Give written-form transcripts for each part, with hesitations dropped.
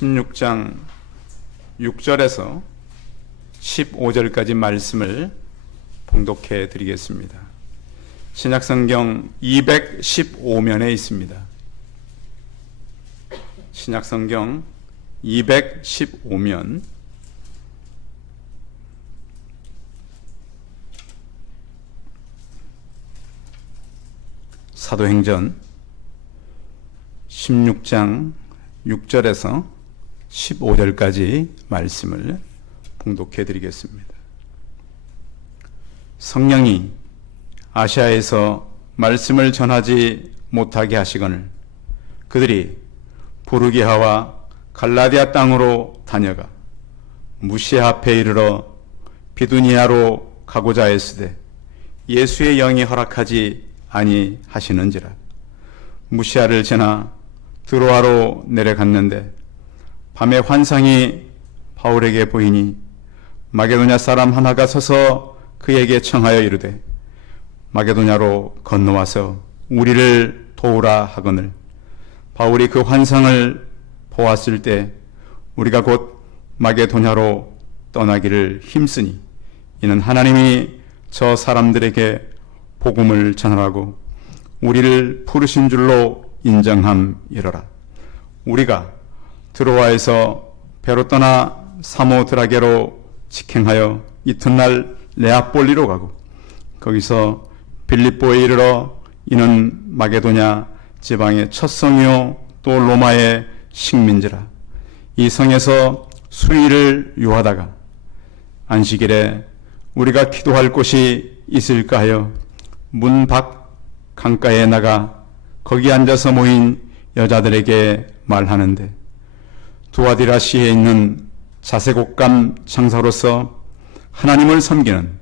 16장 6절에서 15절까지 말씀을 봉독해 드리겠습니다. 신약성경 215면에 있습니다. 신약성경 215면 사도행전 16장 6절에서 15절까지 말씀을 봉독해 드리겠습니다. 성령이 아시아에서 말씀을 전하지 못하게 하시거늘 그들이 부르기아와 갈라디아 땅으로 다녀가 무시아 앞에 이르러 비두니아로 가고자 했으되 예수의 영이 허락하지 아니하시는지라. 무시아를 지나 드로아로 내려갔는데 밤에 환상이 바울에게 보이니 마게도냐 사람 하나가 서서 그에게 청하여 이르되 마게도냐로 건너와서 우리를 도우라 하거늘 바울이 그 환상을 보았을 때 우리가 곧 마게도냐로 떠나기를 힘쓰니 이는 하나님이 저 사람들에게 복음을 전하라고 우리를 부르신 줄로 인정함이로라. 우리가 드로아에서 배로 떠나 사모드라게로 직행하여 이튿날 네아폴리로 가고 거기서 빌립보에 이르러 이는 마게도냐 지방의 첫 성이요 또 로마의 식민지라. 이 성에서 수일을 유하다가 안식일에 우리가 기도할 곳이 있을까 하여 문 밖 강가에 나가 거기 앉아서 모인 여자들에게 말하는데 두아디라시에 있는 자색옷감 장사로서 하나님을 섬기는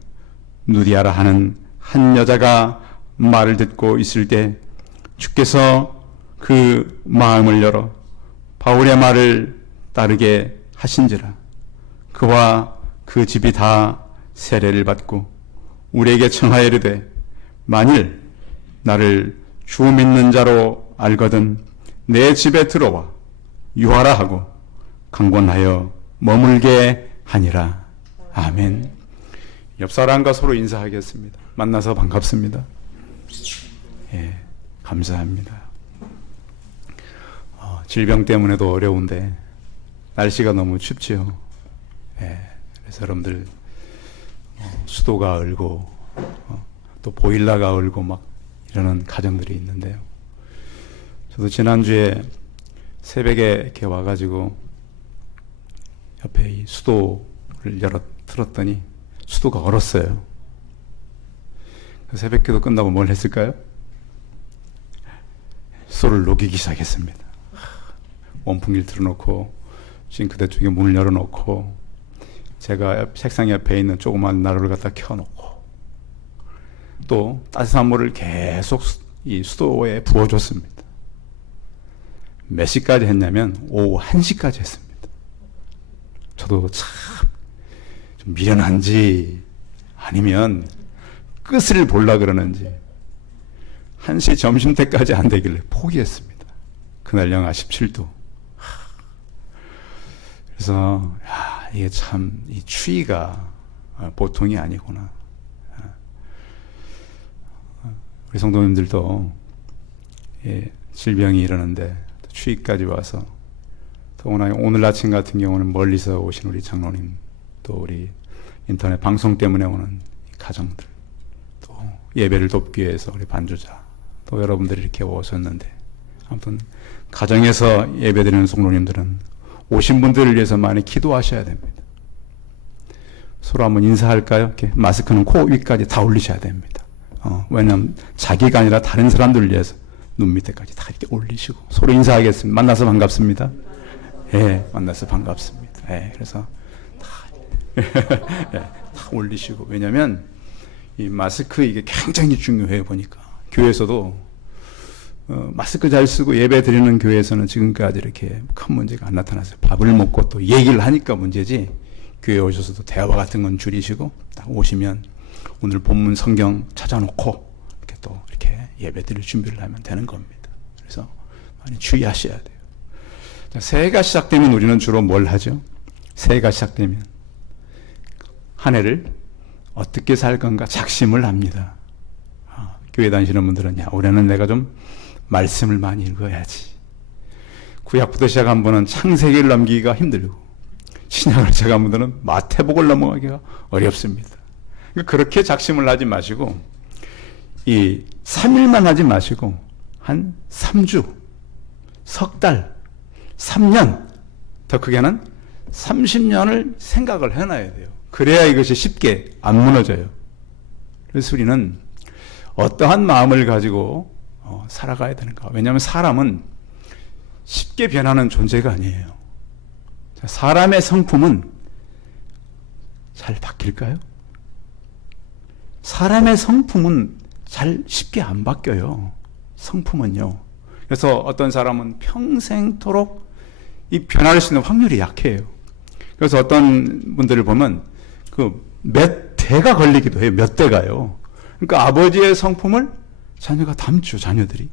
누디아라 하는 한 여자가 말을 듣고 있을 때 주께서 그 마음을 열어 바울의 말을 따르게 하신지라. 그와 그 집이 다 세례를 받고 우리에게 청하여 이르되 만일 나를 주 믿는 자로 알거든 내 집에 들어와 유하라 하고 강권하여 머물게 하니라. 아멘. 옆 사람과 서로 인사하겠습니다. 만나서 반갑습니다. 예, 감사합니다. 질병 때문에도 어려운데 날씨가 너무 춥지요. 예, 그래서 여러분들 수도가 얼고 또 보일러가 얼고 막 이러는 가정들이 있는데요. 저도 지난주에 새벽에 이렇게 와가지고 옆에 이 수도를 틀었더니 수도가 얼었어요. 새벽기도 끝나고 뭘 했을까요? 수도를 녹이기 시작했습니다. 원풍기를 틀어놓고 싱크대 쪽에 문을 열어놓고 제가 책상 옆에 있는 조그만 난로를 갖다 켜놓고 또 따뜻한 물을 계속 이 수도에 부어줬습니다. 몇 시까지 했냐면 오후 1시까지 했습니다. 저도 참 좀 미련한지 아니면 끝을 보려 그러는지 1시 점심 때까지 안 되길래 포기했습니다. 그날 영하 17도. 그래서 이게 참 이 추위가 보통이 아니구나. 우리 성도님들도 질병이 이러는데 추위까지 와서 더구나 오늘 아침 같은 경우는 멀리서 오신 우리 장로님 또 우리 인터넷 방송 때문에 오는 가정들 또 예배를 돕기 위해서 우리 반주자 또 여러분들이 이렇게 오셨는데 아무튼 가정에서 예배드리는 성도님들은 오신 분들을 위해서 많이 기도하셔야 됩니다. 서로 한번 인사할까요? 이렇게 마스크는 코 위까지 다 올리셔야 됩니다. 왜냐하면 자기가 아니라 다른 사람들을 위해서 눈 밑에까지 다 이렇게 올리시고 서로 인사하겠습니다. 만나서 반갑습니다. 예, 만나서 반갑습니다. 예, 그래서 다 올리시고 왜냐하면 이 마스크 이게 굉장히 중요해요. 보니까 교회에서도 마스크 잘 쓰고 예배 드리는 교회에서는 지금까지 이렇게 큰 문제가 안 나타났어요. 밥을 먹고 또 얘기를 하니까 문제지 교회에 오셔서도 대화 같은 건 줄이시고 딱 오시면 오늘 본문 성경 찾아놓고 이렇게 또 이렇게 예배 드릴 준비를 하면 되는 겁니다. 그래서 많이 주의하셔야 돼요. 자, 새해가 시작되면 우리는 주로 뭘 하죠? 새해가 시작되면 한 해를 어떻게 살 건가 작심을 합니다. 교회 다니시는 분들은 올해는 내가 좀 말씀을 많이 읽어야지. 구약부터 시작한 분은 창세기를 넘기기가 힘들고 신약을 시작한 분들은 마태복을 넘어가기가 어렵습니다. 그렇게 작심을 하지 마시고 이 3일만 하지 마시고 한 3주, 석 달, 3년, 더 크게는 30년을 생각을 해놔야 돼요. 그래야 이것이 쉽게 안 무너져요. 그래서 우리는 어떠한 마음을 가지고 살아가야 되는가. 왜냐하면 사람은 쉽게 변하는 존재가 아니에요. 사람의 성품은 잘 바뀔까요? 사람의 성품은 잘 쉽게 안 바뀌어요. 성품은요. 그래서 어떤 사람은 평생토록 이 변할 수 있는 확률이 약해요. 그래서 어떤 분들을 보면 그 몇 대가 걸리기도 해요. 몇 대가요. 그러니까 아버지의 성품을 자녀가 닮죠. 자녀들이.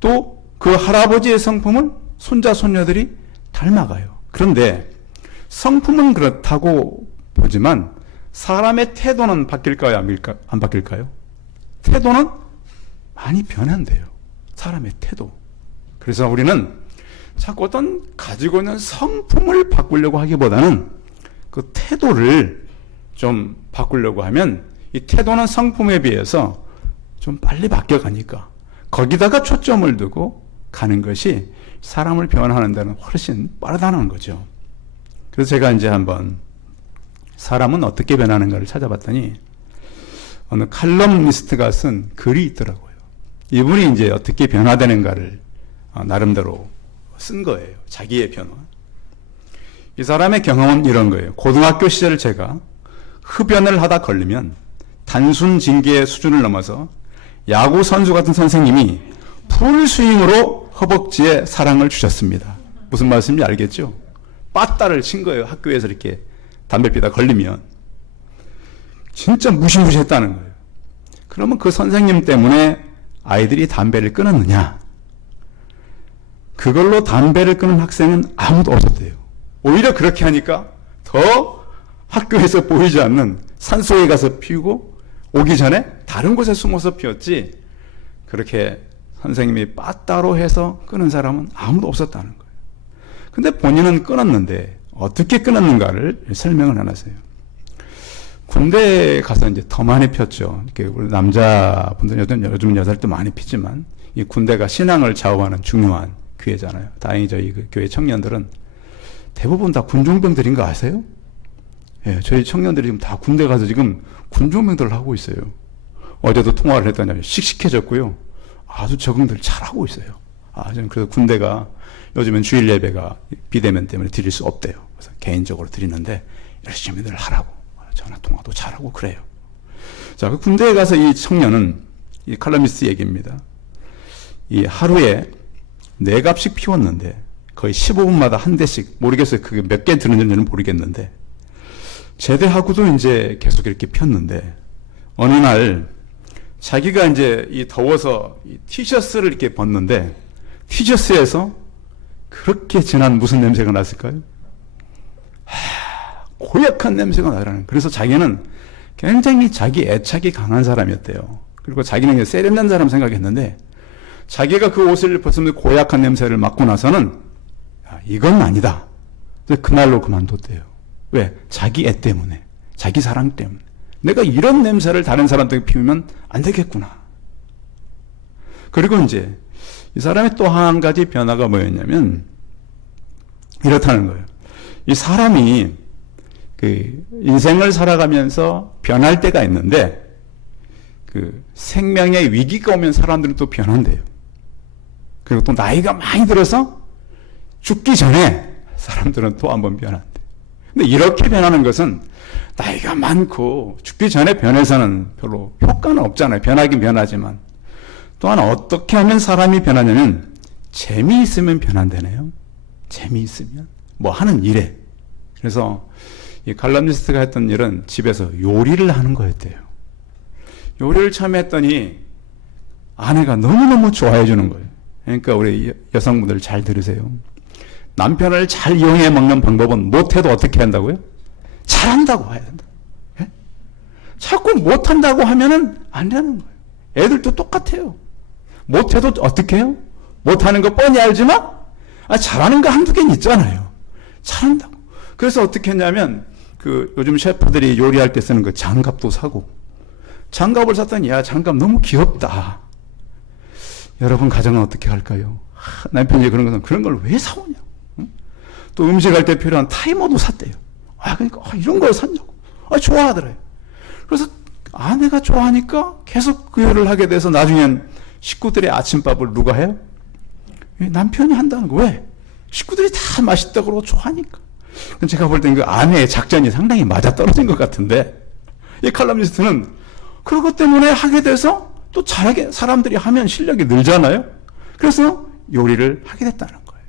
또 그 할아버지의 성품을 손자 손녀들이 닮아가요. 그런데 성품은 그렇다고 보지만 사람의 태도는 바뀔까요? 안 바뀔까요? 태도는 많이 변한대요. 사람의 태도. 그래서 우리는 자꾸 어떤 가지고 있는 성품을 바꾸려고 하기보다는 그 태도를 좀 바꾸려고 하면 이 태도는 성품에 비해서 좀 빨리 바뀌어가니까 거기다가 초점을 두고 가는 것이 사람을 변화하는 데는 훨씬 빠르다는 거죠. 그래서 제가 이제 한번 사람은 어떻게 변하는가를 찾아봤더니 어느 칼럼니스트가 쓴 글이 있더라고요. 이분이 이제 어떻게 변화되는가를 나름대로 쓴 거예요. 자기의 변화. 이 사람의 경험은 이런 거예요. 고등학교 시절 제가 흡연을 하다 걸리면 단순 징계의 수준을 넘어서 야구 선수 같은 선생님이 풀스윙으로 허벅지에 사랑을 주셨습니다. 무슨 말씀인지 알겠죠? 빠따를 친 거예요. 학교에서 이렇게 담배 피다 걸리면. 진짜 무시무시했다는 거예요. 그러면 그 선생님 때문에 아이들이 담배를 끊었느냐? 그걸로 담배를 끊은 학생은 아무도 없었대요. 오히려 그렇게 하니까 더 학교에서 보이지 않는 산속에 가서 피우고 오기 전에 다른 곳에 숨어서 피웠지 그렇게 선생님이 빠따로 해서 끊은 사람은 아무도 없었다는 거예요. 근데 본인은 끊었는데 어떻게 끊었는가를 설명을 해놨어요. 군대에 가서 이제 더 많이 폈죠. 우리 남자분들, 요즘 여자들도 많이 피지만 이 군대가 신앙을 좌우하는 중요한 교회잖아요. 다행히 저희 그 교회 청년들은 대부분 다 군종병들인 거 아세요? 예, 저희 청년들이 지금 다 군대 가서 지금 군종병들을 하고 있어요. 어제도 통화를 했더니 씩씩해졌고요. 아주 적응들 잘하고 있어요. 저는 그래서 군대가 요즘엔 주일 예배가 비대면 때문에 드릴 수 없대요. 그래서 개인적으로 드리는데 열심히들 하라고 전화 통화도 잘하고 그래요. 자, 그 군대에 가서 이 청년은 이 칼럼니스트 얘기입니다. 이 하루에 4갑씩 피웠는데 거의 15분마다 한 대씩 모르겠어요. 그게 몇 개 드는지는 모르겠는데 제대하고도 이제 계속 이렇게 폈는데 어느 날 자기가 이제 이 더워서 이 티셔츠를 이렇게 벗는데 티셔츠에서 그렇게 진한 무슨 냄새가 났을까요? 고약한 냄새가 나더라는. 그래서 자기는 굉장히 자기 애착이 강한 사람이었대요. 그리고 자기는 세련된 사람 생각했는데 자기가 그 옷을 벗으면서 고약한 냄새를 맡고 나서는 이건 아니다. 그날로 그만뒀대요. 왜? 자기 애 때문에, 자기 사랑 때문에. 내가 이런 냄새를 다른 사람들에게 피우면 안 되겠구나. 그리고 이제 이 사람의 또 한 가지 변화가 뭐였냐면 이렇다는 거예요. 이 사람이 그 인생을 살아가면서 변할 때가 있는데 그 생명의 위기가 오면 사람들은 또 변한대요. 그리고 또 나이가 많이 들어서 죽기 전에 사람들은 또 한번 변한대. 근데 이렇게 변하는 것은 나이가 많고 죽기 전에 변해서는 별로 효과는 없잖아요. 변하긴 변하지만. 또한 어떻게 하면 사람이 변하냐면 재미있으면 변한다네요. 재미있으면. 뭐 하는 일에. 그래서 이 칼럼니스트가 했던 일은 집에서 요리를 하는 거였대요. 요리를 처음 했더니 아내가 너무너무 좋아해 주는 거예요. 그러니까 우리 여성분들 잘 들으세요. 남편을 잘 이용해 먹는 방법은 못해도 어떻게 한다고요? 잘한다고 해야 된다. 예? 자꾸 못한다고 하면은 안 되는 거예요. 애들도 똑같아요. 못해도 어떻게 해요? 못하는 거 뻔히 알지만 잘하는 거 한두 개는 있잖아요. 잘한다고. 그래서 어떻게 했냐면 요즘 셰프들이 요리할 때 쓰는 그 장갑도 사고, 장갑을 샀더니 야 장갑 너무 귀엽다. 여러분 가정은 어떻게 할까요? 남편이 그런 걸 왜 사오냐? 응? 또 음식할 때 필요한 타이머도 샀대요. 그러니까 이런 걸 샀냐고. 좋아하더래요. 그래서 아내가 좋아하니까 계속 그 일을 하게 돼서 나중엔 식구들의 아침밥을 누가 해요? 남편이 한다는 거. 왜? 식구들이 다 맛있다고 그러고 좋아하니까. 제가 볼 땐 그 아내의 작전이 상당히 맞아떨어진 것 같은데, 이 칼럼니스트는 그것 때문에 하게 돼서 또 잘하게, 사람들이 하면 실력이 늘잖아요. 그래서 요리를 하게 됐다는 거예요.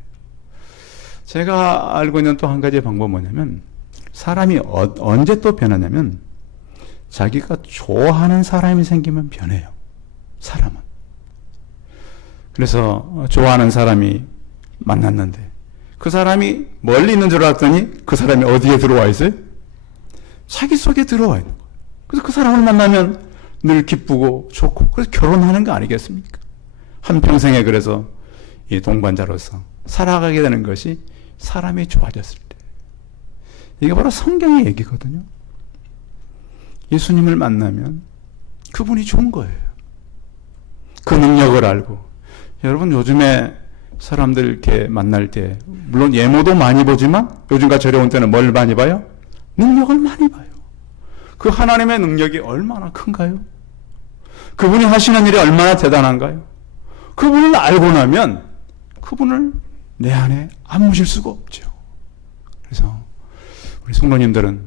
제가 알고 있는 또 한 가지 방법은 뭐냐면, 사람이 언제 또 변하냐면 자기가 좋아하는 사람이 생기면 변해요. 사람은. 그래서 좋아하는 사람이 만났는데 그 사람이 멀리 있는 줄 알았더니 그 사람이 어디에 들어와 있어요? 자기 속에 들어와 있는 거예요. 그래서 그 사람을 만나면 늘 기쁘고 좋고, 그래서 결혼하는 거 아니겠습니까? 한평생에 그래서 이 동반자로서 살아가게 되는 것이 사람이 좋아졌을 때. 이게 바로 성경의 얘기거든요. 예수님을 만나면 그분이 좋은 거예요. 그 능력을 알고. 여러분 요즘에 사람들 이렇게 만날 때 물론 예모도 많이 보지만 요즘같이 어려운 때는 뭘 많이 봐요? 능력을 많이 봐요. 그 하나님의 능력이 얼마나 큰가요? 그분이 하시는 일이 얼마나 대단한가요? 그분을 알고 나면 그분을 내 안에 안 모실 수가 없죠. 그래서 우리 성도님들은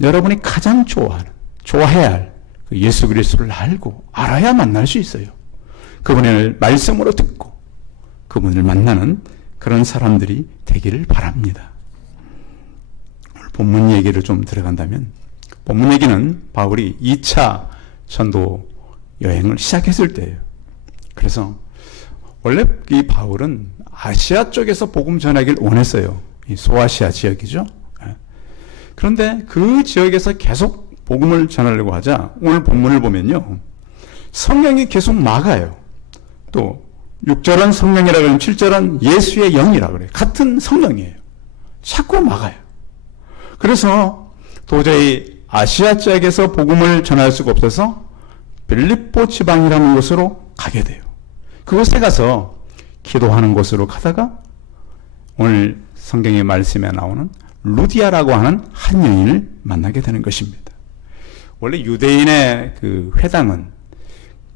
여러분이 가장 좋아해야 할 그 예수 그리스도를 알고 알아야 만날 수 있어요. 그분을 말씀으로 듣고 그분을 만나는 그런 사람들이 되기를 바랍니다. 오늘 본문 얘기를 좀 들어간다면, 본문 얘기는 바울이 2차 전도 여행을 시작했을 때예요. 그래서 원래 이 바울은 아시아 쪽에서 복음 전하기를 원했어요. 이 소아시아 지역이죠. 그런데 그 지역에서 계속 복음을 전하려고 하자 오늘 본문을 보면요, 성령이 계속 막아요. 또 6절은 성령이라 그러면 7절은 예수의 영이라 그래요. 같은 성령이에요. 자꾸 막아요. 그래서 도저히 아시아 지역에서 복음을 전할 수가 없어서 빌립보 지방이라는 곳으로 가게 돼요. 그곳에 가서 기도하는 곳으로 가다가 오늘 성경의 말씀에 나오는 루디아라고 하는 한 여인을 만나게 되는 것입니다. 원래 유대인의 그 회당은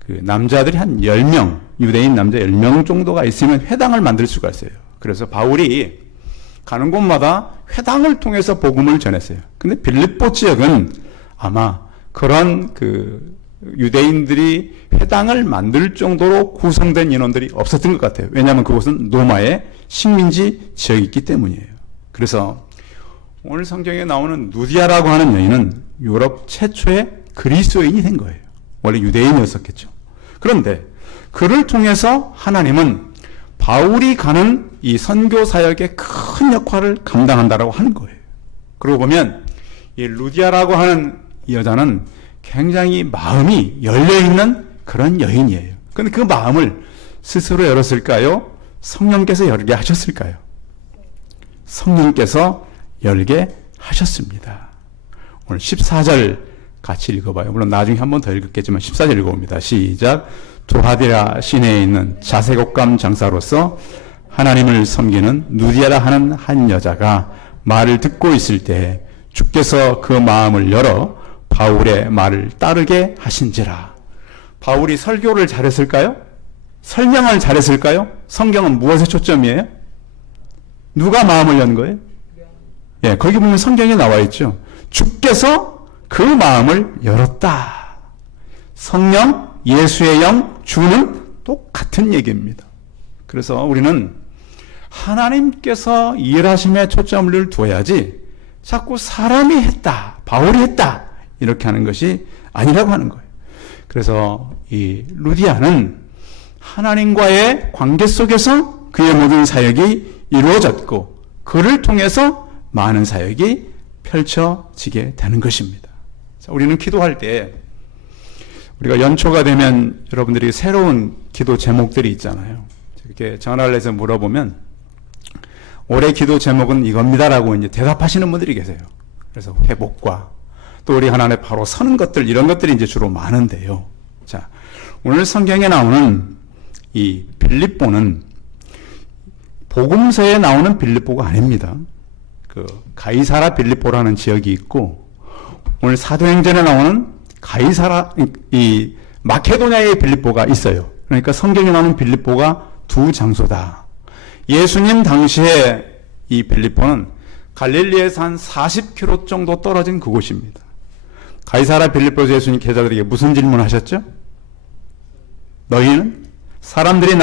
그 남자들이 한 10명, 유대인 남자 10명 정도가 있으면 회당을 만들 수가 있어요. 그래서 바울이 가는 곳마다 회당을 통해서 복음을 전했어요. 근데 빌립보 지역은 아마 그런 그 유대인들이 회당을 만들 정도로 구성된 인원들이 없었던 것 같아요. 왜냐하면 그곳은 로마의 식민지 지역이기 때문이에요. 그래서 오늘 성경에 나오는 누디아라고 하는 여인은 유럽 최초의 그리스도인이 된 거예요. 원래 유대인이었었겠죠. 그런데 그를 통해서 하나님은 바울이 가는 이 선교 사역의 큰 역할을 감당한다라고 하는 거예요. 그러고 보면 이 루디아라고 하는 이 여자는 굉장히 마음이 열려있는 그런 여인이에요. 그런데 그 마음을 스스로 열었을까요? 성령께서 열게 하셨을까요? 성령께서 열게 하셨습니다. 오늘 14절 같이 읽어봐요. 물론 나중에 한 번 더 읽겠지만 14절 읽어봅니다. 시작. 두하디라 시내에 있는 자색옥감 장사로서 하나님을 섬기는 누디아라 하는 한 여자가 말을 듣고 있을 때 주께서 그 마음을 열어 바울의 말을 따르게 하신지라. 바울이 설교를 잘했을까요? 설명을 잘했을까요? 성경은 무엇에 초점이에요? 누가 마음을 연 거예요? 예, 거기 보면 성경에 나와 있죠. 주께서 그 마음을 열었다. 성령, 예수의 영, 주는 똑같은 얘기입니다. 그래서 우리는 하나님께서 일하심에 초점을 두어야지 자꾸 사람이 했다, 바울이 했다 이렇게 하는 것이 아니라고 하는 거예요. 그래서 이 루디아는 하나님과의 관계 속에서 그의 모든 사역이 이루어졌고 그를 통해서 많은 사역이 펼쳐지게 되는 것입니다. 자, 우리는 기도할 때 우리가 연초가 되면 여러분들이 새로운 기도 제목들이 있잖아요. 이렇게 전화를 해서 물어보면 올해 기도 제목은 이겁니다라고 이제 대답하시는 분들이 계세요. 그래서 회복과 또 우리 하나님의 바로 서는 것들, 이런 것들이 이제 주로 많은데요. 자, 오늘 성경에 나오는 이 빌립보는 복음서에 나오는 빌립보가 아닙니다. 그 가이사라 빌립보라는 지역이 있고 오늘 사도행전에 나오는 가이사라 이 마케도냐의 빌립보가 있어요. 그러니까 성경에 나오는 빌립보가 두 장소다. 예수님 당시에 이 빌립보는 갈릴리에서 한 40km 정도 떨어진 그곳입니다. 가이사라 빌립보에서 예수님 제자들에게 무슨 질문하셨죠? 너희는 사람들이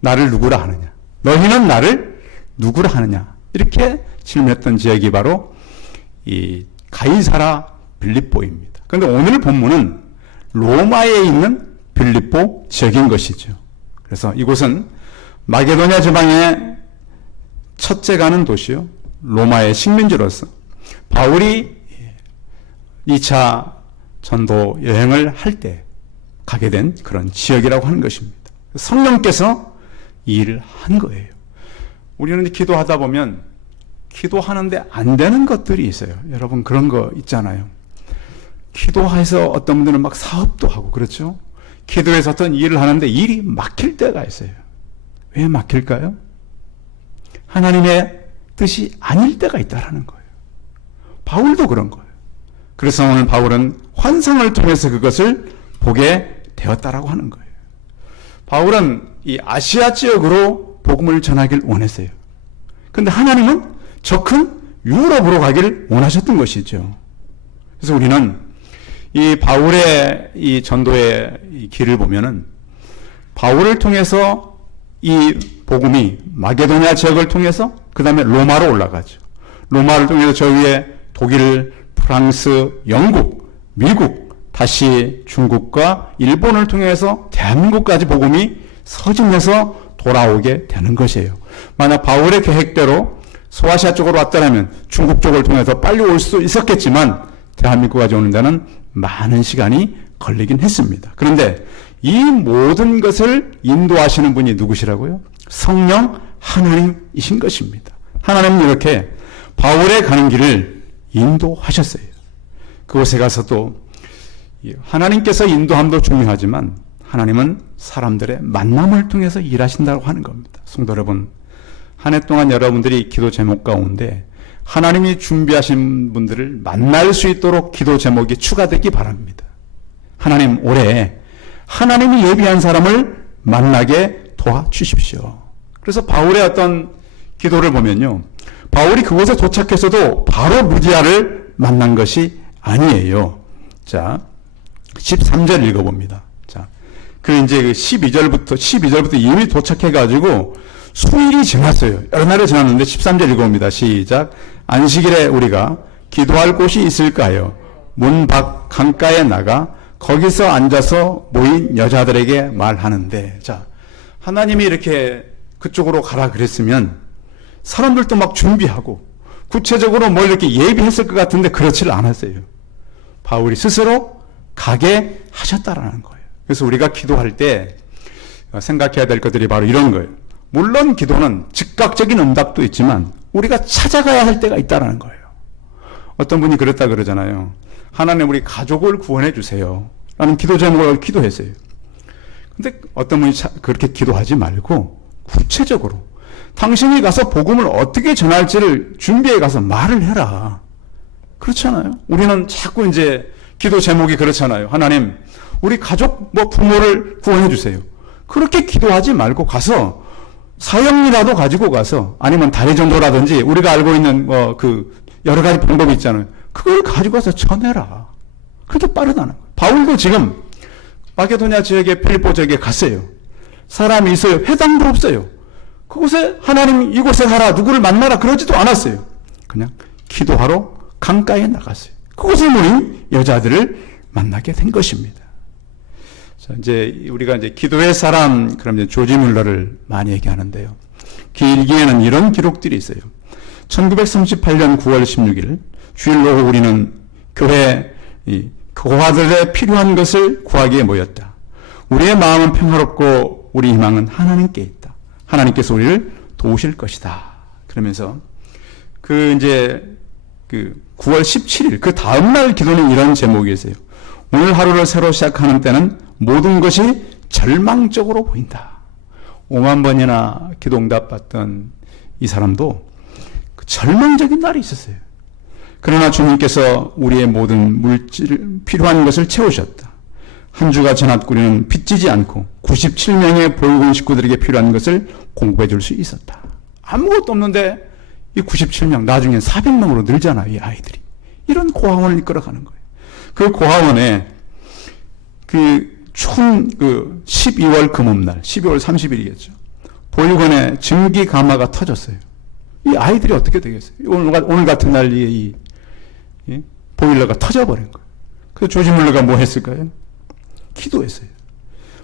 나를 누구라 하느냐? 너희는 나를 누구라 하느냐? 이렇게 질문했던 지역이 바로 이 가이사라 빌립보입니다. 그런데 오늘 본문은 로마에 있는 빌립보 지역인 것이죠. 그래서 이곳은 마게도냐 지방의 첫째 가는 도시요. 로마의 식민지로서 바울이 2차 전도 여행을 할 때 가게 된 그런 지역이라고 하는 것입니다. 성령께서 이 일을 한 거예요. 우리는 기도하다 보면 기도하는데 안 되는 것들이 있어요. 여러분 그런 거 있잖아요. 기도해서 어떤 분들은 막 사업도 하고 그렇죠. 기도해서 어떤 일을 하는데 일이 막힐 때가 있어요. 왜 막힐까요? 하나님의 뜻이 아닐 때가 있다라는 거예요. 바울도 그런 거예요. 그래서 오늘 바울은 환상을 통해서 그것을 보게 되었다라고 하는 거예요. 바울은 이 아시아 지역으로 복음을 전하길 원했어요. 그런데 하나님은 저 큰 유럽으로 가기를 원하셨던 것이죠. 그래서 우리는 이 바울의 이 전도의 이 길을 보면은 바울을 통해서 이 복음이 마게도냐 지역을 통해서 그 다음에 로마로 올라가죠. 로마를 통해서 저 위에 독일, 프랑스, 영국, 미국, 다시 중국과 일본을 통해서 대한민국까지 복음이 서진해서 돌아오게 되는 것이에요. 만약 바울의 계획대로 소아시아 쪽으로 왔다면 중국 쪽을 통해서 빨리 올 수 있었겠지만 대한민국까지 오는 데는 많은 시간이 걸리긴 했습니다. 그런데 이 모든 것을 인도하시는 분이 누구시라고요? 성령 하나님이신 것입니다. 하나님은 이렇게 바울의 가는 길을 인도하셨어요. 그곳에 가서도 하나님께서 인도함도 중요하지만 하나님은 사람들의 만남을 통해서 일하신다고 하는 겁니다. 성도 여러분, 한 해 동안 여러분들이 기도 제목 가운데 하나님이 준비하신 분들을 만날 수 있도록 기도 제목이 추가되기 바랍니다. 하나님 올해 하나님이 예비한 사람을 만나게 도와주십시오. 그래서 바울의 어떤 기도를 보면요, 바울이 그곳에 도착해서도 바로 무디아를 만난 것이 아니에요. 자, 13절 읽어봅니다. 자, 이제 12절부터 이미 도착해가지고 수일이 지났어요. 여러 날이 지났는데 13절 읽어봅니다. 시작. 안식일에 우리가 기도할 곳이 있을까요? 문 밖 강가에 나가 거기서 앉아서 모인 여자들에게 말하는데, 자, 하나님이 이렇게 그쪽으로 가라 그랬으면 사람들도 막 준비하고 구체적으로 뭘 이렇게 예비했을 것 같은데 그렇지를 않았어요. 바울이 스스로 가게 하셨다라는 거예요. 그래서 우리가 기도할 때 생각해야 될 것들이 바로 이런 거예요. 물론 기도는 즉각적인 응답도 있지만 우리가 찾아가야 할 때가 있다라는 거예요. 어떤 분이 그랬다 그러잖아요. 하나님 우리 가족을 구원해 주세요 라는 기도 제목을 기도했어요. 근데 어떤 분이 그렇게 기도하지 말고 구체적으로 당신이 가서 복음을 어떻게 전할지를 준비해 가서 말을 해라. 그렇잖아요. 우리는 자꾸 이제 기도 제목이 그렇잖아요. 하나님 우리 가족 부모를 구원해 주세요. 그렇게 기도하지 말고 가서 사형이라도 가지고 가서, 아니면 다리 정도라든지 우리가 알고 있는 여러 가지 방법이 있잖아요. 그걸 가지고 가서 전해라. 그게 빠르다는 거예요. 바울도 지금 마게도냐 지역에 필리포 지역에 갔어요. 사람이 있어요. 회당도 없어요. 그곳에 하나님 이곳에 가라, 누구를 만나라 그러지도 않았어요. 그냥 기도하러 강가에 나갔어요. 그곳에 모인 여자들을 만나게 된 것입니다. 자, 자, 이제 우리가 이제 기도의 사람, 그럼 이제 조지 뮬러를 많이 얘기하는데요. 그 일기에는 이런 기록들이 있어요. 1938년 9월 16일 주일 오후 우리는 교회 교화들에 필요한 것을 구하기에 모였다. 우리의 마음은 평화롭고 우리 희망은 하나님께 있다. 하나님께서 우리를 도우실 것이다. 그러면서 그 9월 17일 그 다음날 기도는 이런 제목이었어요. 오늘 하루를 새로 시작하는 때는 모든 것이 절망적으로 보인다. 5만 번이나 기도 응답받던 이 사람도 그 절망적인 날이 있었어요. 그러나 주님께서 우리의 모든 필요한 것을 채우셨다. 한 주가 지났고 우리는 빚지지 않고 97명의 보육원 식구들에게 필요한 것을 공급해 줄 수 있었다. 아무것도 없는데 이 97명 나중엔 400명으로 늘잖아요. 이 아이들이. 이런 고아원을 이끌어가는 거예요. 그 고아원에 총 12월 금음날 12월 30일이겠죠. 보육원에 증기 가마가 터졌어요. 이 아이들이 어떻게 되겠어요? 오늘 같은 날 이 보일러가 터져버린 거예요. 그래서 조지 뮬러가 뭐 했을까요? 기도했어요.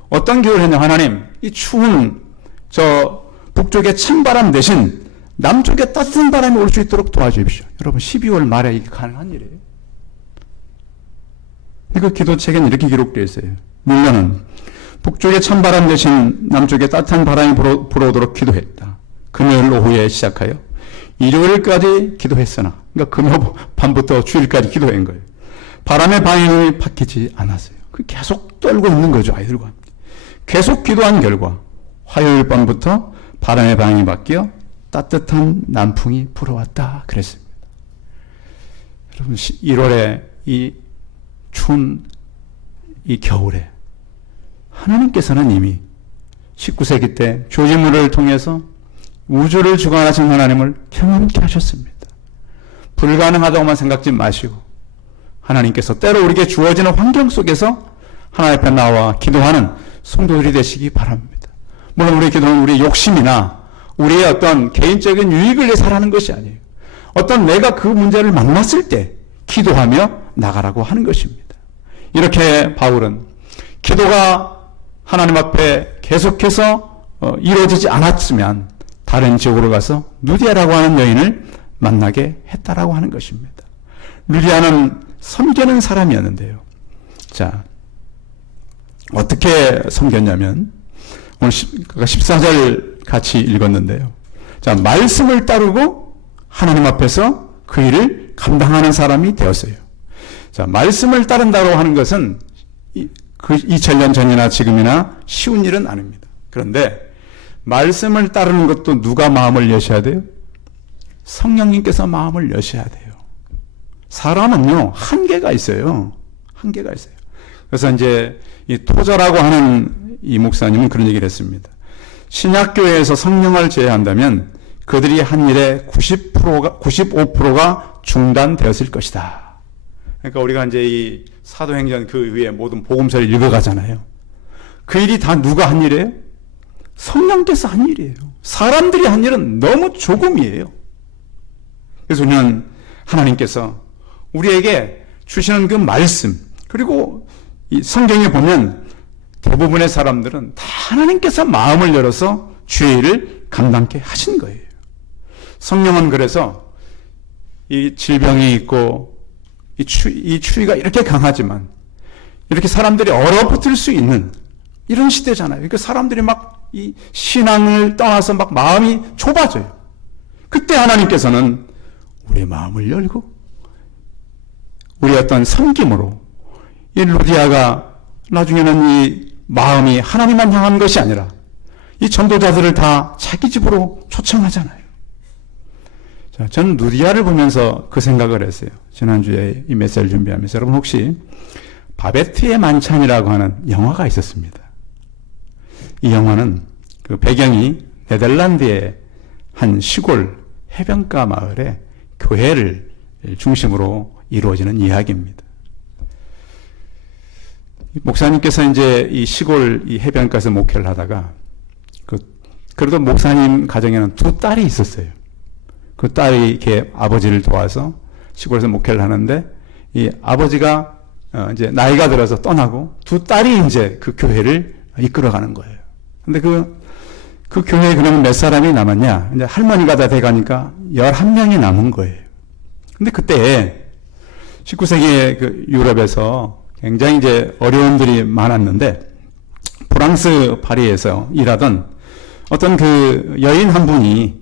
어떤 기도를 했냐? 하나님, 이 추운 저 북쪽의 찬바람 대신 남쪽에 따뜻한 바람이 올 수 있도록 도와주십시오. 여러분 12월 말에 이게 가능한 일이에요. 이거 기도책엔 이렇게 기록되어 있어요. 뮬러는 북쪽의 찬바람 대신 남쪽에 따뜻한 바람이 불어오도록 기도했다. 금요일 오후에 시작하여 일요일까지 기도했으나, 그러니까 금요일 밤부터 주일까지 기도한 거예요. 바람의 방향이 바뀌지 않았어요. 계속 떨고 있는 거죠, 아이들과 함께. 계속 기도한 결과 화요일 밤부터 바람의 방향이 바뀌어 따뜻한 남풍이 불어왔다 그랬습니다. 여러분 1월에 이 추운 이 겨울에 하나님께서는 이미 19세기 때 조지 뮬러를 통해서 우주를 주관하신 하나님을 경험케 하셨습니다. 불가능하다고만 생각지 마시고 하나님께서 때로 우리에게 주어지는 환경 속에서 하나님 앞에 나와 기도하는 성도들이 되시기 바랍니다. 물론 우리의 기도는 우리의 욕심이나 우리의 어떤 개인적인 유익을 위해서 하는 것이 아니에요. 어떤 내가 그 문제를 만났을 때 기도하며 나가라고 하는 것입니다. 이렇게 바울은 기도가 하나님 앞에 계속해서 이루어지지 않았으면 다른 지역으로 가서 누디아라고 하는 여인을 만나게 했다라고 하는 것입니다. 누디아는 섬기는 사람이었는데요. 자, 어떻게 섬겼냐면 오늘 14절 같이 읽었는데요. 자, 말씀을 따르고 하나님 앞에서 그 일을 감당하는 사람이 되었어요. 자, 말씀을 따른다고 하는 것은 2000년 전이나 지금이나 쉬운 일은 아닙니다. 그런데 말씀을 따르는 것도 누가 마음을 여셔야 돼요? 성령님께서 마음을 여셔야 돼요. 사람은요, 한계가 있어요. 한계가 있어요. 그래서 이제 이 토저라고 하는 이 목사님은 그런 얘기를 했습니다. 신약교회에서 성령을 제외한다면 그들이 한 일의 95%가 중단되었을 것이다. 그러니까 우리가 이제 이 사도행전 그 위에 모든 복음서를 읽어가잖아요. 그 일이 다 누가 한 일이에요? 성령께서 한 일이에요. 사람들이 한 일은 너무 조금이에요. 그래서 우리는 하나님께서 우리에게 주시는 그 말씀, 그리고 이 성경에 보면 대부분의 사람들은 다 하나님께서 마음을 열어서 주의 일을 감당케 하신 거예요. 성령은 그래서 이 질병이 있고 이 추위가 이렇게 강하지만 이렇게 사람들이 얼어붙을 수 있는 이런 시대잖아요. 그러니까 사람들이 막 이 신앙을 떠나서 막 마음이 좁아져요. 그때 하나님께서는 우리의 마음을 열고 우리 어떤 섬김으로 이 루디아가 나중에는 이 마음이 하나님만 향한 것이 아니라 이 전도자들을 다 자기 집으로 초청하잖아요. 자, 저는 루디아를 보면서 그 생각을 했어요. 지난주에 이 메시지를 준비하면서 여러분 혹시 바베트의 만찬이라고 하는 영화가 있었습니다. 이 영화는 그 배경이 네덜란드의 한 시골 해변가 마을에 교회를 중심으로 이루어지는 이야기입니다. 목사님께서 이제 이 시골 이 해변가에서 목회를 하다가 그래도 목사님 가정에는 두 딸이 있었어요. 그 딸이 이렇게 아버지를 도와서 시골에서 목회를 하는데 이 아버지가 이제 나이가 들어서 떠나고 두 딸이 이제 그 교회를 이끌어가는 거예요. 근데 그 교회에 그러면 몇 사람이 남았냐? 이제 할머니가 다 돼가니까 11명이 남은 거예요. 근데 그때 19세기 그 유럽에서 굉장히 이제 어려움들이 많았는데 프랑스 파리에서 일하던 어떤 그 여인 한 분이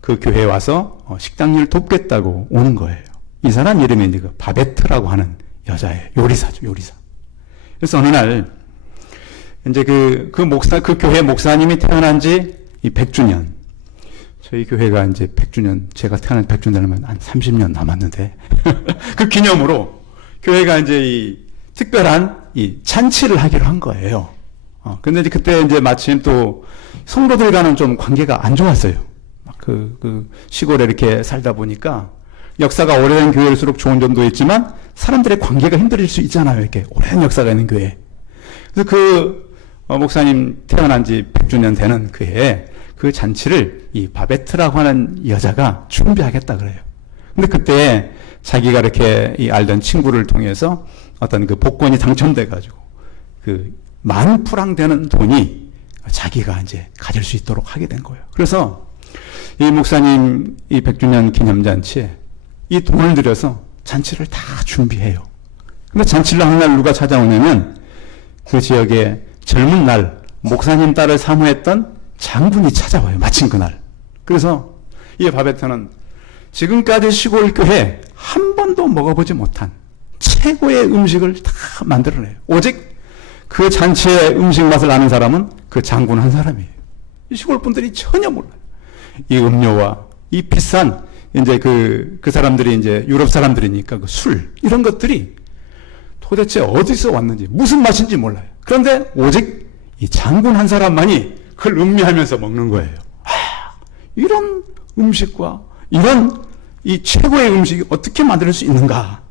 그 교회에 와서 식당 일 돕겠다고 오는 거예요. 이 사람 이름이 이제 그 바베트라고 하는 여자예요. 요리사죠, 요리사. 그래서 어느 날 이제 그 교회 목사님이 태어난 지 이 100주년. 저희 교회가 이제 100주년, 제가 태어난 100주년 되면 한 30년 남았는데, 그 기념으로 교회가 이제 이 특별한 이 잔치를 하기로 한 거예요. 근데 이제 그때 이제 마침 또 성도들과는 좀 관계가 안 좋았어요. 그 시골에 이렇게 살다 보니까 역사가 오래된 교회일수록 좋은 점도 있지만 사람들의 관계가 힘들 수 있잖아요. 이렇게 오랜 역사가 있는 교회. 그래서 그 목사님 태어난 지 100주년 되는 그 해에 그 잔치를 이 바베트라고 하는 여자가 준비하겠다 그래요. 근데 그때 자기가 이렇게 이 알던 친구를 통해서 어떤 그 복권이 당첨돼가지고 그 10,000프랑 되는 돈이 자기가 이제 가질 수 있도록 하게 된 거예요. 그래서 이 목사님 이 100주년 기념잔치에 이 돈을 들여서 잔치를 다 준비해요. 근데 잔치를 하는 날 누가 찾아오냐면 그 지역에 젊은 날 목사님 딸을 사모했던 장군이 찾아와요. 마침 그날. 그래서 이 바베트는 지금까지 시골 교회 한 번도 먹어보지 못한 최고의 음식을 다 만들어내요. 오직 그 잔치의 음식 맛을 아는 사람은 그 장군 한 사람이에요. 이 시골 분들이 전혀 몰라요. 이 음료와 이 비싼 이제 그 사람들이 이제 유럽 사람들이니까 그 술 이런 것들이 도대체 어디서 왔는지 무슨 맛인지 몰라요. 그런데 오직 이 장군 한 사람만이 그걸 음미하면서 먹는 거예요. 이런 음식과 이런 이 최고의 음식이 어떻게 만들 수 있는가?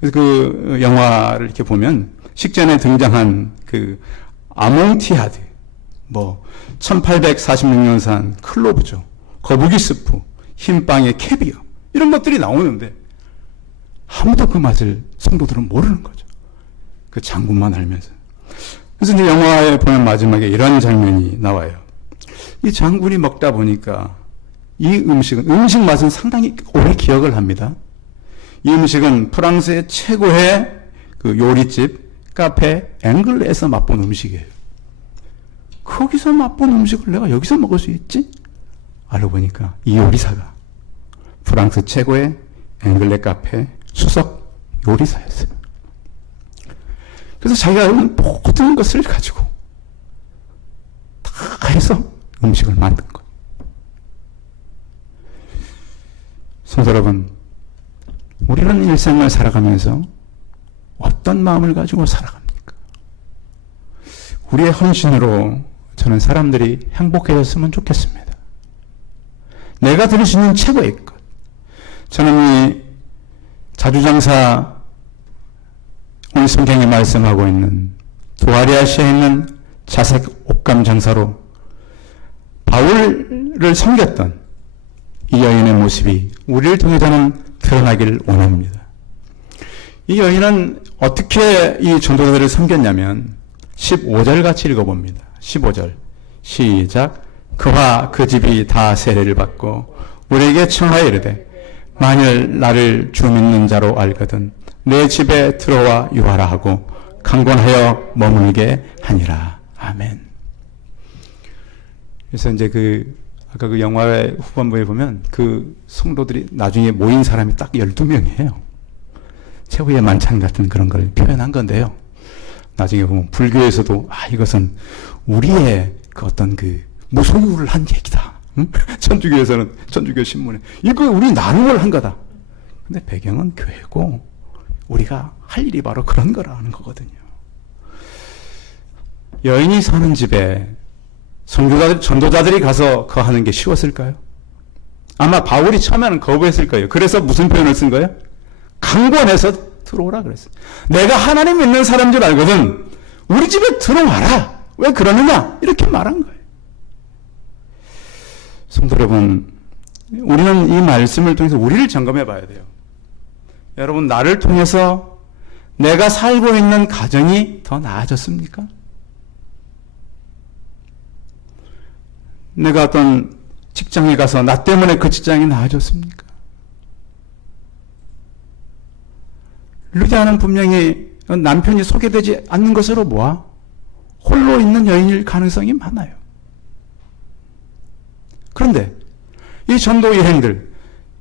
그래서 그 영화를 이렇게 보면 식전에 등장한 그 아몽티아드, 1846년산 클로브죠, 거북이 스프, 흰빵의 캐비어 이런 것들이 나오는데 아무도 그 맛을 성도들은 모르는 거죠. 그 장군만 알면서. 그래서 이제 영화에 보면 마지막에 이런 장면이 나와요. 이 장군이 먹다 보니까 이 음식 맛은 상당히 오래 기억을 합니다. 이 음식은 프랑스의 최고의 그 요리집, 카페 앵글레에서 맛본 음식이에요. 거기서 맛본 음식을 내가 여기서 먹을 수 있지? 알고 보니까 이 요리사가 프랑스 최고의 앵글레 카페 수석 요리사였어요. 그래서 자기가 모든 것을 가지고 다 해서 음식을 만든 거예요. 성도 여러분, 우리는 일생을 살아가면서 어떤 마음을 가지고 살아갑니까? 우리의 헌신으로 저는 사람들이 행복해졌으면 좋겠습니다. 내가 드릴 수 있는 최고의 것. 저는 이 자주장사 오늘 성경에 말씀하고 있는 두아리아시아에 있는 자색 옷감 장사로 바울을 섬겼던 이 여인의 모습이 우리를 통해 저는 드러나기를 원합니다. 이 여인은 어떻게 이 전도자들을 섬겼냐면 15절 같이 읽어봅니다. 15절 시작. 그와 그 집이 다 세례를 받고 우리에게 청하여 이르되 만일 나를 주 믿는 자로 알거든 내 집에 들어와 유하라 하고 강권하여 머물게 하니라. 아멘. 그래서 이제 아까 그 영화의 후반부에 보면 그 성도들이 나중에 모인 사람이 딱 12명이에요. 최후의 만찬 같은 그런 걸 표현한 건데요. 나중에 보면 불교에서도 이것은 우리의 그 어떤 그 무소유를 한 얘기다. 응? 천주교에서는 천주교 신문에 이거 우리 나눔을 한 거다. 근데 배경은 교회고 우리가 할 일이 바로 그런 거라는 거거든요. 여인이 사는 집에 전도자들이 가서 거하는 게 쉬웠을까요? 아마 바울이 처음에는 거부했을 거예요. 그래서 무슨 표현을 쓴 거예요? 강권해서 들어오라 그랬어요. 내가 하나님 믿는 사람인 줄 알거든 우리 집에 들어와라. 왜 그러느냐? 이렇게 말한 거예요. 성도 여러분, 우리는 이 말씀을 통해서 우리를 점검해 봐야 돼요. 여러분, 나를 통해서 내가 살고 있는 가정이 더 나아졌습니까? 내가 어떤 직장에 가서 나 때문에 그 직장이 나아졌습니까? 루디아는 분명히 남편이 소개되지 않는 것으로 보아 홀로 있는 여인일 가능성이 많아요. 그런데 이 전도 일행들,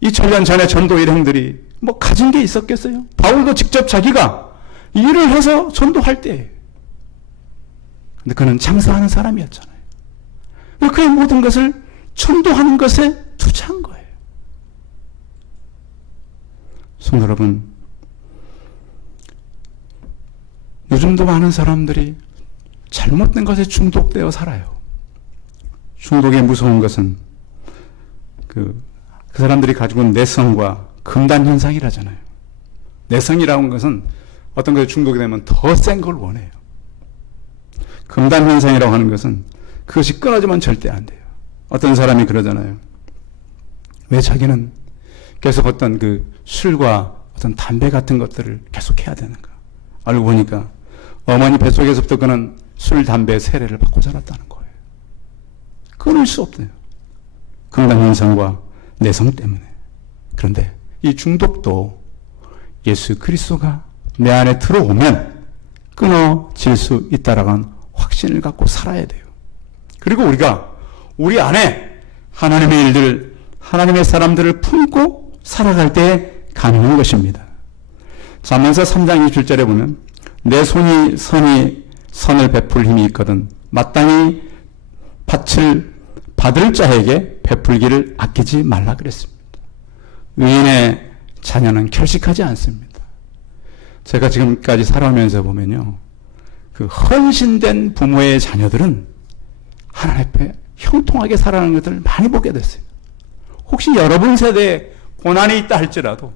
2000년 전에 전도 일행들이 뭐 가진 게 있었겠어요? 바울도 직접 자기가 일을 해서 전도할 때예요. 근데 그는 장사하는 사람이었잖아요. 그의 모든 것을 전도하는 것에 투자한 거예요. 성도 여러분, 요즘도 많은 사람들이 잘못된 것에 중독되어 살아요. 중독의 무서운 것은 그 사람들이 가지고 있는 내성과 금단 현상이라잖아요. 내성이라는 것은 어떤 것에 중독이 되면 더 센 걸 원해요. 금단 현상이라고 하는 것은 그것이 끊어지면 절대 안 돼요. 어떤 사람이 그러잖아요. 왜 자기는 계속 어떤 그 술과 어떤 담배 같은 것들을 계속 해야 되는가? 알고 보니까 어머니 뱃속에서부터 그는 술, 담배, 세례를 받고 자랐다는 거예요. 끊을 수 없대요. 금단 현상과 내성 때문에. 그런데 이 중독도 예수 그리스도가 내 안에 들어오면 끊어질 수 있다라는 확신을 갖고 살아야 돼요. 그리고 우리가 우리 안에 하나님의 일들, 하나님의 사람들을 품고 살아갈 때 가능한 것입니다. 잠언서 3장 27절에 보면 내 손이 선을 베풀 힘이 있거든 마땅히 밭을 받을 자에게 베풀기를 아끼지 말라 그랬습니다. 의인의 자녀는 결식하지 않습니다. 제가 지금까지 살아오면서 보면요, 그 헌신된 부모의 자녀들은 하나님 앞에 형통하게 살아가는 것들을 많이 보게 됐어요. 혹시 여러분 세대에 고난이 있다 할지라도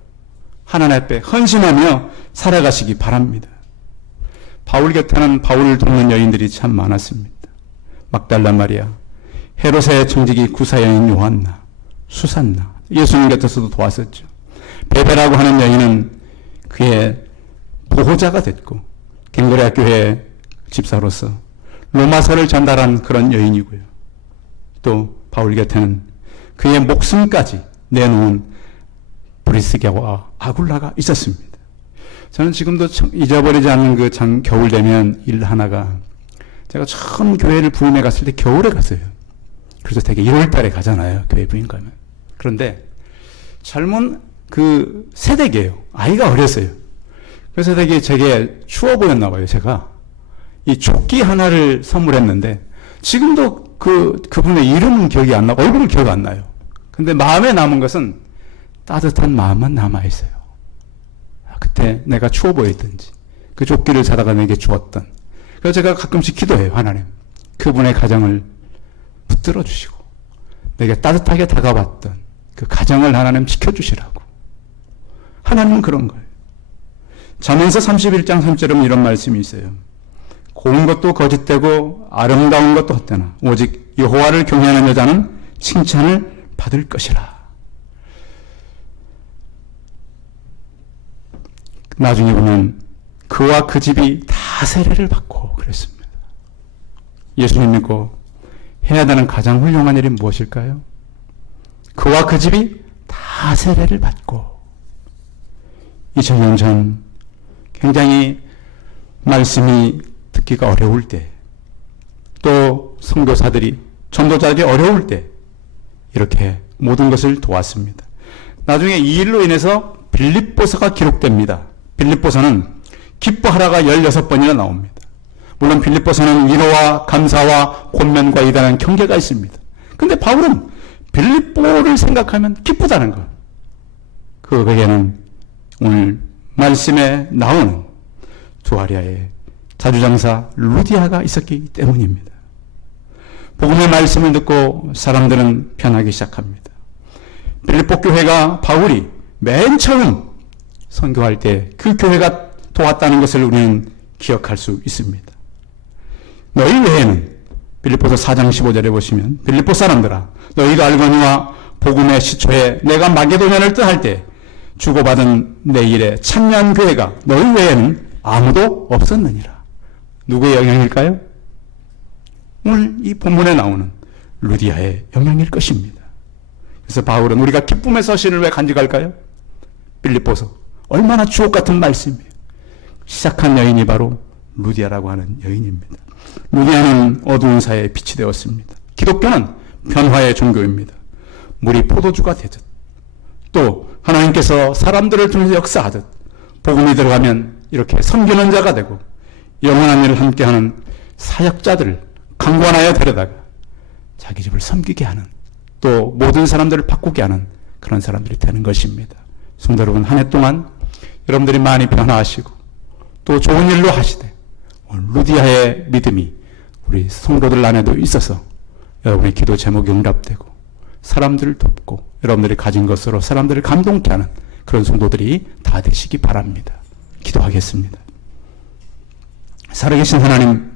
하나님 앞에 헌신하며 살아가시기 바랍니다. 바울 곁에는 바울을 돕는 여인들이 참 많았습니다. 막달라 마리아, 헤롯의 청지기 구사여인 요한나, 수산나, 예수님 곁에서도 도왔었죠. 베베라고 하는 여인은 그의 보호자가 됐고 갱고레아 교회 집사로서 로마서를 전달한 그런 여인이고요. 또 바울 곁에는 그의 목숨까지 내놓은 브리스게와 아굴라가 있었습니다. 저는 지금도 잊어버리지 않는 그 겨울 되면 일 하나가, 제가 처음 교회를 부임해 갔을 때 겨울에 갔어요. 그래서 되게 1월 달에 가잖아요, 교회 부임 가면. 그런데 젊은 그 세대계예요. 아이가 어렸어요. 그래서 되게 제게 추워 보였나 봐요. 제가 이 조끼 하나를 선물했는데 지금도 그분의 이름은 기억이 안 나고 얼굴은 기억 안 나요. 근데 마음에 남은 것은 따뜻한 마음만 남아있어요. 그때 내가 추워 보였든지 그 조끼를 사다가 내게 주었던. 그래서 제가 가끔씩 기도해요. 하나님, 그분의 가정을 붙들어 주시고 내게 따뜻하게 다가왔던 그 가정을 하나님 지켜주시라고. 하나님은 그런 거예요. 잠언서 31장 3절에 이런 말씀이 있어요. 고운 것도 거짓되고 아름다운 것도 헛되나 오직 여호와를 경외하는 여자는 칭찬을 받을 것이라. 나중에 보면 그와 그 집이 다 세례를 받고 그랬습니다. 예수님 믿고 해야 되는 가장 훌륭한 일이 무엇일까요? 그와 그 집이 다 세례를 받고. 2000년 전 굉장히 말씀이 듣기가 어려울 때, 또 선교사들이 전도자들이 어려울 때 이렇게 모든 것을 도왔습니다. 나중에 이 일로 인해서 빌립보서가 기록됩니다. 빌립보서는 기뻐하라가 16번이나 나옵니다. 물론 빌립보서는 위로와 감사와 권면과 이다는 경계가 있습니다. 근데 바울은 빌립보를 생각하면 기쁘다는 것. 그에게는 오늘 말씀에 나오는 두아리아의 자주장사 루디아가 있었기 때문입니다. 복음의 말씀을 듣고 사람들은 변하기 시작합니다. 빌립보 교회가 바울이 맨 처음 선교할 때 그 교회가 도왔다는 것을 우리는 기억할 수 있습니다. 너희 외에는 빌립보서 4장 15절에 보시면 빌립보 사람들아 너희가 알거니와 복음의 시초에 내가 마게도냐를 떠날 때 주고받은 내 일에 참여한 교회가 너희 외에는 아무도 없었느니라. 누구의 영향일까요? 오늘 이 본문에 나오는 루디아의 영향일 것입니다. 그래서 바울은 우리가 기쁨의 서신을 왜 간직할까요? 빌립보서 얼마나 주옥 같은 말씀이에요. 시작한 여인이 바로 루디아라고 하는 여인입니다. 루디아는 어두운 사회에 빛이 되었습니다. 기독교는 변화의 종교입니다. 물이 포도주가 되듯 또 하나님께서 사람들을 통해서 역사하듯 복음이 들어가면 이렇게 섬기는 자가 되고 영원한 일을 함께하는 사역자들을 강권하여 데려다가 자기 집을 섬기게 하는 또 모든 사람들을 바꾸게 하는 그런 사람들이 되는 것입니다. 성도 여러분, 한 해 동안 여러분들이 많이 변화하시고 또 좋은 일로 하시되 루디아의 믿음이 우리 성도들 안에도 있어서 여러분의 기도 제목이 응답되고 사람들을 돕고 여러분들이 가진 것으로 사람들을 감동케 하는 그런 성도들이 다 되시기 바랍니다. 기도하겠습니다. 살아계신 하나님,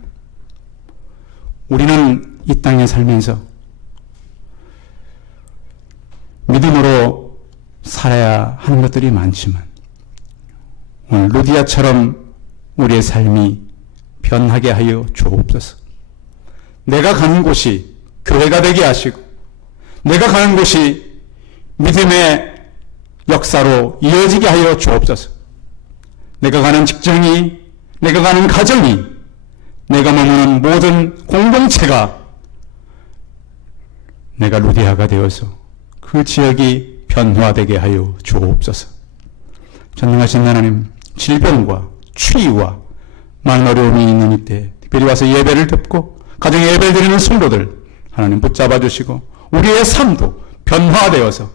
우리는 이 땅에 살면서 믿음으로 살아야 하는 것들이 많지만 오늘 루디아처럼 우리의 삶이 변하게 하여 주옵소서. 내가 가는 곳이 교회가 되게 하시고 내가 가는 곳이 믿음의 역사로 이어지게 하여 주옵소서. 내가 가는 직장이, 내가 가는 가정이, 내가 머무는 모든 공동체가 내가 루디아가 되어서 그 지역이 변화되게 하여 주옵소서. 전능하신 하나님, 질병과 추위와 많은 어려움이 있는 이때 특별히 와서 예배를 듣고 가정에 예배를 드리는 성도들 하나님 붙잡아 주시고 우리의 삶도 변화되어서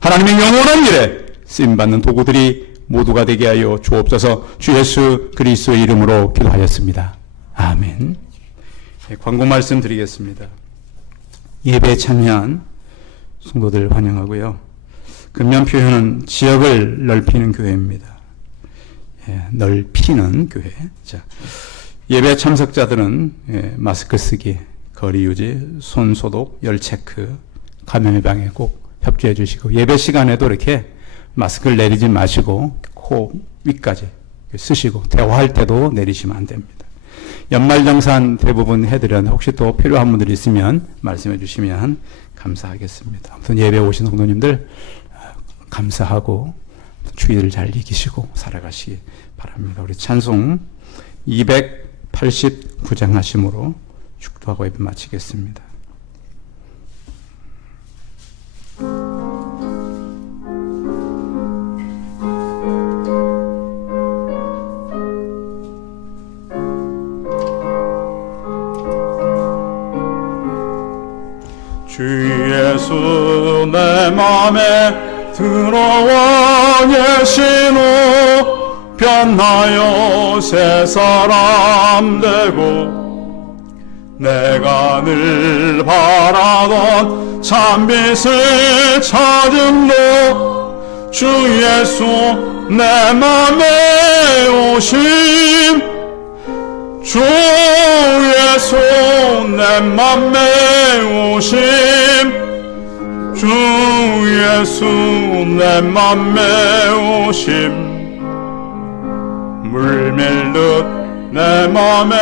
하나님의 영원한 일에 쓰임받는 도구들이 모두가 되게 하여 주옵소서. 주 예수 그리스도의 이름으로 기도하였습니다. 아멘. 광고 말씀 드리겠습니다. 예배에 참여한 성도들 환영하고요. 근면 표현은 지역을 넓히는 교회입니다. 넓히는 교회. 자, 예배 참석자들은 마스크 쓰기, 거리 유지, 손 소독, 열 체크, 감염 예방에 꼭 협조해 주시고 예배 시간에도 이렇게 마스크를 내리지 마시고 코 위까지 쓰시고 대화할 때도 내리시면 안 됩니다. 연말정산 대부분 해드렸는데 혹시 또 필요한 분들이 있으면 말씀해 주시면 감사하겠습니다. 아무튼 예배 오신 성도님들 감사하고 주의를 잘 이기시고 살아가시기 바랍니다. 우리 찬송 289장 하심으로 축도하고 예배 마치겠습니다. 주 예수 내 맘에 들어와 계시노 변하여 새 사람 되고 내가 늘 바라던 참빛을 찾음로 주 예수 내 맘에 오심 주 예수 내 맘에 오심 주 예수 내 맘에 오심 물밀듯 내 맘에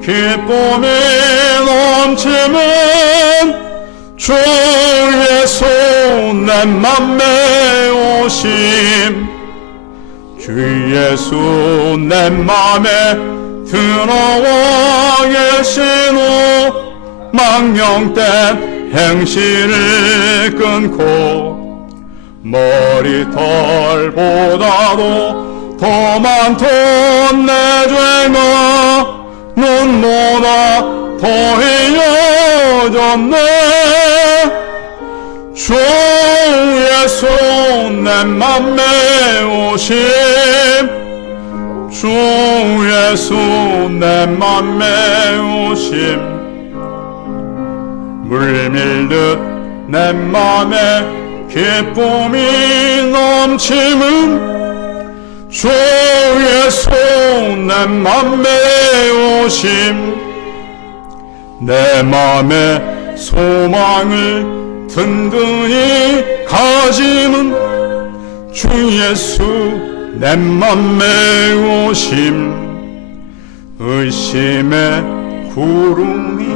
기쁨이 넘치는 주 예수 내 맘에 오심 주 예수 내 맘에 들어와 계시노 망령된 행실을 끊고 머리털보다도 더 많던 내 죄가 눈보다 더 이어졌네 주 예수 내 맘에 오심 주 예수 내 맘에 오심 물밀듯 내 맘에 기쁨이 넘치는 주 예수 내 맘에 오심 내 맘에 소망을 든든히 가지는 주 예수 내 맘에 오심 의심의 구름이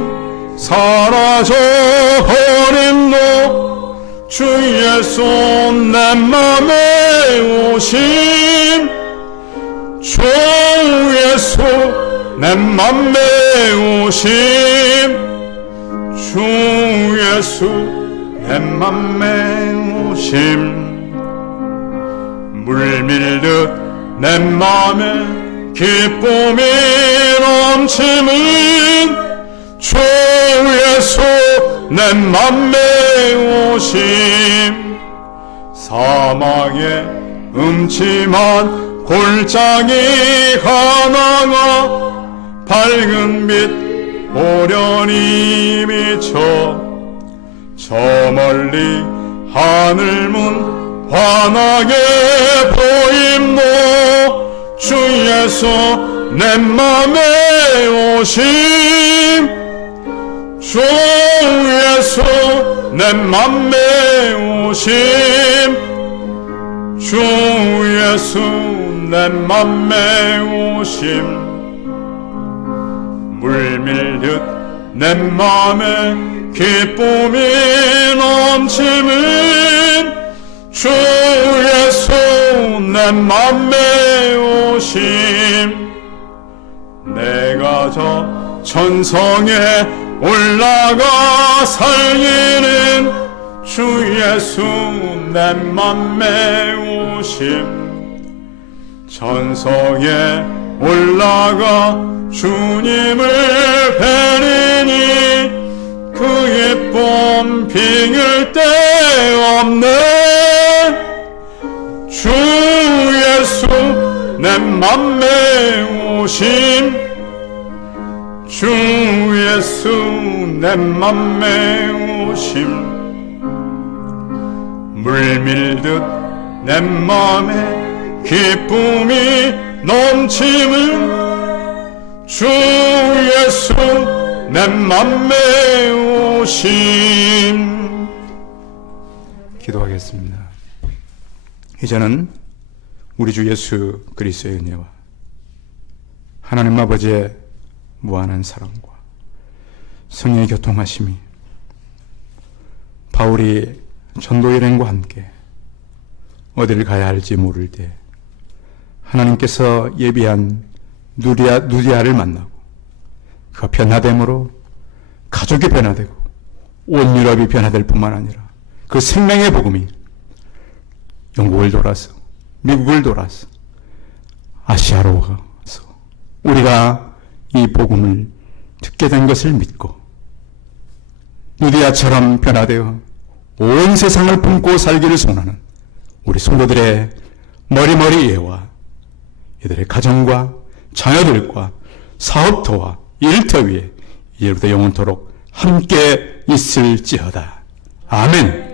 사라져버린 너 주 예수 내 맘에 오심 주 예수 내 맘에 오심 주 예수 내 맘에 오심 물밀듯 내 맘에 기쁨이 넘치는 주 예수 내 맘에 오심 사망의 음침한 골짜기 가나가 밝은 빛 오련히 비쳐 저 멀리 하늘문 환하게 보임노 주 예수 내 맘에 오심 주 예수 내 맘에 오심 주 예수 내 맘에 오심 물밀듯 내 맘에 기쁨이 넘치는 주 예수 내 맘에 오심 내가 저 천성에 올라가 살기는 주 예수 내 맘에 오심 천성에 올라가 주님을 뵈리니 그 기쁨 비길 데 없네 주 예수 내 맘에 오심 주 예수 내 맘에 오심 물밀듯 내 맘에 기쁨이 넘치는 주 예수 내 맘에 오심 기도하겠습니다. 이제는 우리 주 예수 그리스도의 은혜와 하나님 아버지의 무한한 사랑과 성령의 교통하심이 바울이 전도 일행과 함께 어디를 가야 할지 모를 때 하나님께서 예비한 누디아를 만나고 그가 변화됨으로 가족이 변화되고 온 유럽이 변화될 뿐만 아니라 그 생명의 복음이 영국을 돌아서 미국을 돌아서 아시아로 가서 우리가 이 복음을 듣게 된 것을 믿고 누디아처럼 변화되어 온 세상을 품고 살기를 소원하는 우리 성도들의 머리머리 예와 이들의 가정과 자녀들과 사업터와 일터 위에 이제부터 영원토록 함께 있을지어다. 아멘.